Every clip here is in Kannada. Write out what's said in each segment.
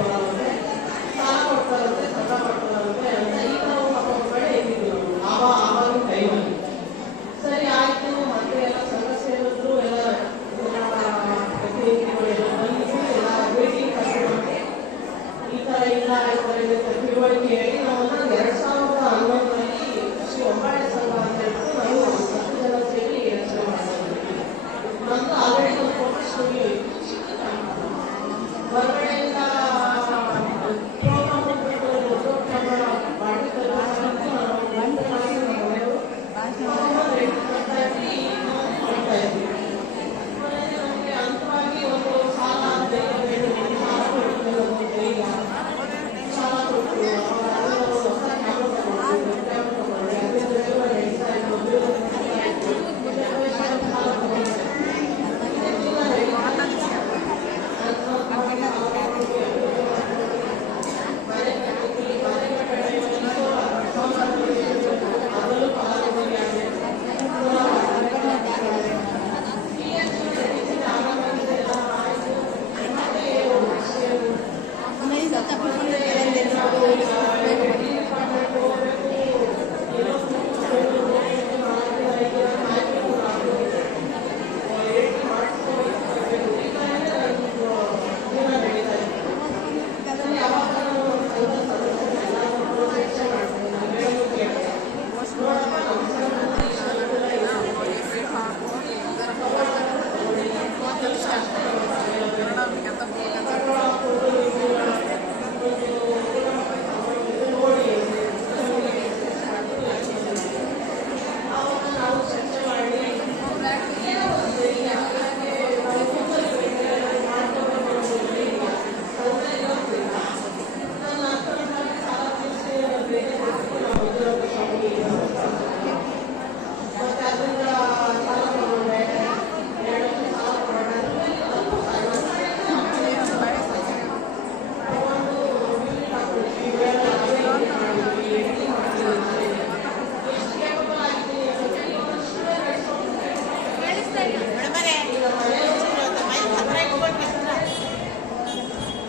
ಬರೋದಂತೆ ಸಾಲ ಕೊಡ್ತಾರಂತೆ ಸಂಘ ಮಾಡ್ತಾರಂತೆ ಅಂತ ಈ ನಾವು ಹೊರಗಡೆ ಇದ್ದಿದ್ದು ನಾವು ಆವಾಗಿನ ಟೈಮಲ್ಲಿ. ಸರಿ ಆಯ್ತು, ಮತ್ತೆ ಎಲ್ಲ ಸಂಘ ಸೇರಿದ್ರು, ಎಲ್ಲ ಪ್ರತಿನಿಧಿಗಳು ಎಲ್ಲ ಬಂದು ಎಲ್ಲ ಭೇಟಿ ಕರ್ಕೊಂಡು ಈ ಥರ ಇಲ್ಲ ಈ ಥರ ಇದೆ ತಿಳುವಳಿಕೆ ಹೇಳಿ ನಾವನ್ನ 2011ರಲ್ಲಿ ಶ್ರೀ ಹೊಂಬಾಳೆ ಸಂಘ ಅಂತ ಹೇಳ್ಬಿಟ್ಟು ನಾವು 10 ಜನ ಸೇರಿ ರಚನೆ ಮಾಡ್ತೀವಿ. ನಮ್ದು ಆಲ್ರೆಡಿ ಒಂದು ಫೋಟೋ ಸ್ಟುಡಿಯೋ ಇತ್ತು, ಚಿಕ್ಕದಾಗಿ ಹೊರಗಡೆಯಿಂದ ಪ್ರೋಗ್ರಾಮ್ ಹೋಗ್ಬಿಟ್ಟು ಬಾಡಿ ಮಾಡ್ತಾ ಇದ್ವಿ, ಮಾಡ್ತಾ ಇದ್ವಿ. ನಮಗೆ ಅಂಥವಾಗಿ ಒಂದು ಸಾಲ ಸಾಲ ಕೊಟ್ಟು ಹೊಸ ಕ್ಯಾಮ್ರಾ ತಗೊಂಡು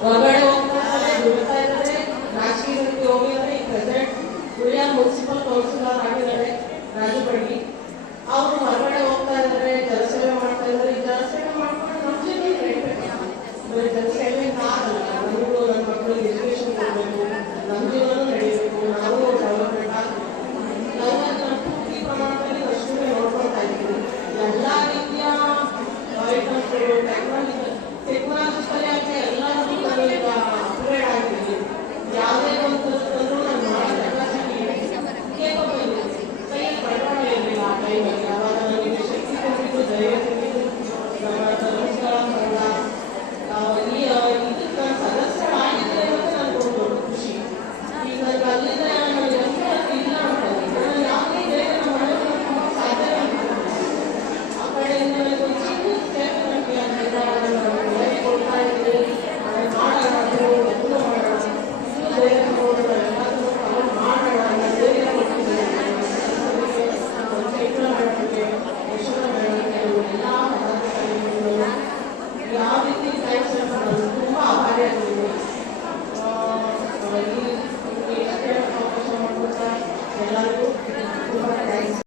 ಹೊರಗಡೆ ಹೋಗ್ತಾರೆ, ದುಡಿತಾ ಇದ್ದಾರೆ, ರಾಜಕೀಯಕ್ಕೆ ಹೋಗಿದ್ದಾರೆ. ಈ ಪ್ರೆಸೆಂಟ್ ಉಳಿಯಾರ್ ಮುನ್ಸಿಪಲ್ ಕೌನ್ಸಿಲರ್ ಆಗಿದ್ದಾರೆ ರಾಜು ಬಡ್ಡಿ. ಅವರು ಹೊರಗಡೆ ಹೋಗ್ತಾ ಇದ್ದಾರೆ, ಜನಸೇವೆ ಮಾಡ್ತಾ ಇದ್ದಾರೆ. ಜನಸೇವೆ ಮಾಡ್ಕೊಂಡು ನಮ್ಮ ಜೀವನ ನಡೀಬೇಕು. ಬರೀ ಜನಸೇವೆಯಿಂದ ಆಗಲ್ಲ, ನಮಗೂ ನನ್ನ ಮಕ್ಕಳಿಗೆ ಎಜುಕೇಶನ್ ಕೊಡಬೇಕು, ನಮ್ಮ ಜೀವನ ನಡೀಬೇಕು, ನಾವು ಡೆವಲಪ್ಮೆಂಟ್ ಆಗಬೇಕು. ನಾವು ಅದನ್ನ ಪೂರ್ತಿ ಪ್ರಮಾಣದಲ್ಲಿ ಅಷ್ಟೇ ನೋಡ್ಕೊಳ್ತಾ ಇದ್ದೀವಿ. ಎಲ್ಲ ರೀತಿಯ ಐಟಮ್ಸ್ಗಳು ಟೆಕ್ನಾಲಜಿಕಲಿ ಆಗಿ ಎಲ್ಲರೂ ಈಗ ಅಪ್ಗ್ರೇಡ್ ಆಗಿದ್ದೀವಿ. ಯಾವುದೇ ಒಂದು ತಂದರೂ ನಾನು ಮಾಡೋ ಕೆಪಾಸಿಟಿ ಕೇಪಬಲ್ ಇದೆ. ಕೈಯಲ್ಲಿ ಬಂಡವಾಳ ಇರಲಿಲ್ಲ ಆ ಟೈಮಲ್ಲಿ. ಆವಾಗ ನನಗೆ ಶಕ್ತಿ ಕೊಟ್ಟಿದ್ದು, ಧೈರ್ಯ ಕೊಟ್ಟಿದ್ದು ಧರ್ಮಸ್ಥಳ ಸಂಘ. ಇದಕ್ಕೆ ನಾನು ಸದಸ್ಯರಾಗಿದ್ದರೆ ಅಂತ ನನಗೆ ಒಂದು ದೊಡ್ಡ ಖುಷಿ. ಈಗ ನನಗೆ ಅಲ್ಲಿಂದ ನನಗೆ ಇಲ್ಲ ಅಂತ ನಾನು ಯಾವುದೇ ಬೇರೆ ನಮ್ಮ ಮನೆಯಲ್ಲಿ ಸಾಧ್ಯ ಆ ಕಡೆಯಿಂದ ನನಗೆ ಒಂದು ಚಿಕ್ಕ ಸೇವೆ ನನಗೆ ಕೊಡ್ತಾ ಇದ್ದೀನಿ. ಮಾಡೋಣ, ಅದನ್ನು ಮಾಡೋಣ, ಧೈರ್ಯ ಕೊಡೋಣ, ಎಲ್ಲದನ್ನು ಕವರ್ ಮಾಡೋಣ ಅನ್ನೋ ಧೈರ್ಯ ಕೊಡ್ತಿದ್ದೀನಿ. ಚೈತ್ರ ಮೇಡಮ್ಗೆ, ಯಶೋಧ ಮೇಡಮ್ಗೆ, ಎಲ್ಲ ಪದಾಧಿಕಾರಿಗಳು ಯಾವ ರೀತಿ ಥ್ಯಾಂಕ್ಸ್ ಅಂತ ನಾನು ತುಂಬ ಆಭಾರಿಯಾಗಿದ್ದೀನಿ. ಈ ಅವಕಾಶ ಮಾಡಿಕೊಟ್ಟ ಎಲ್ಲರಿಗೂ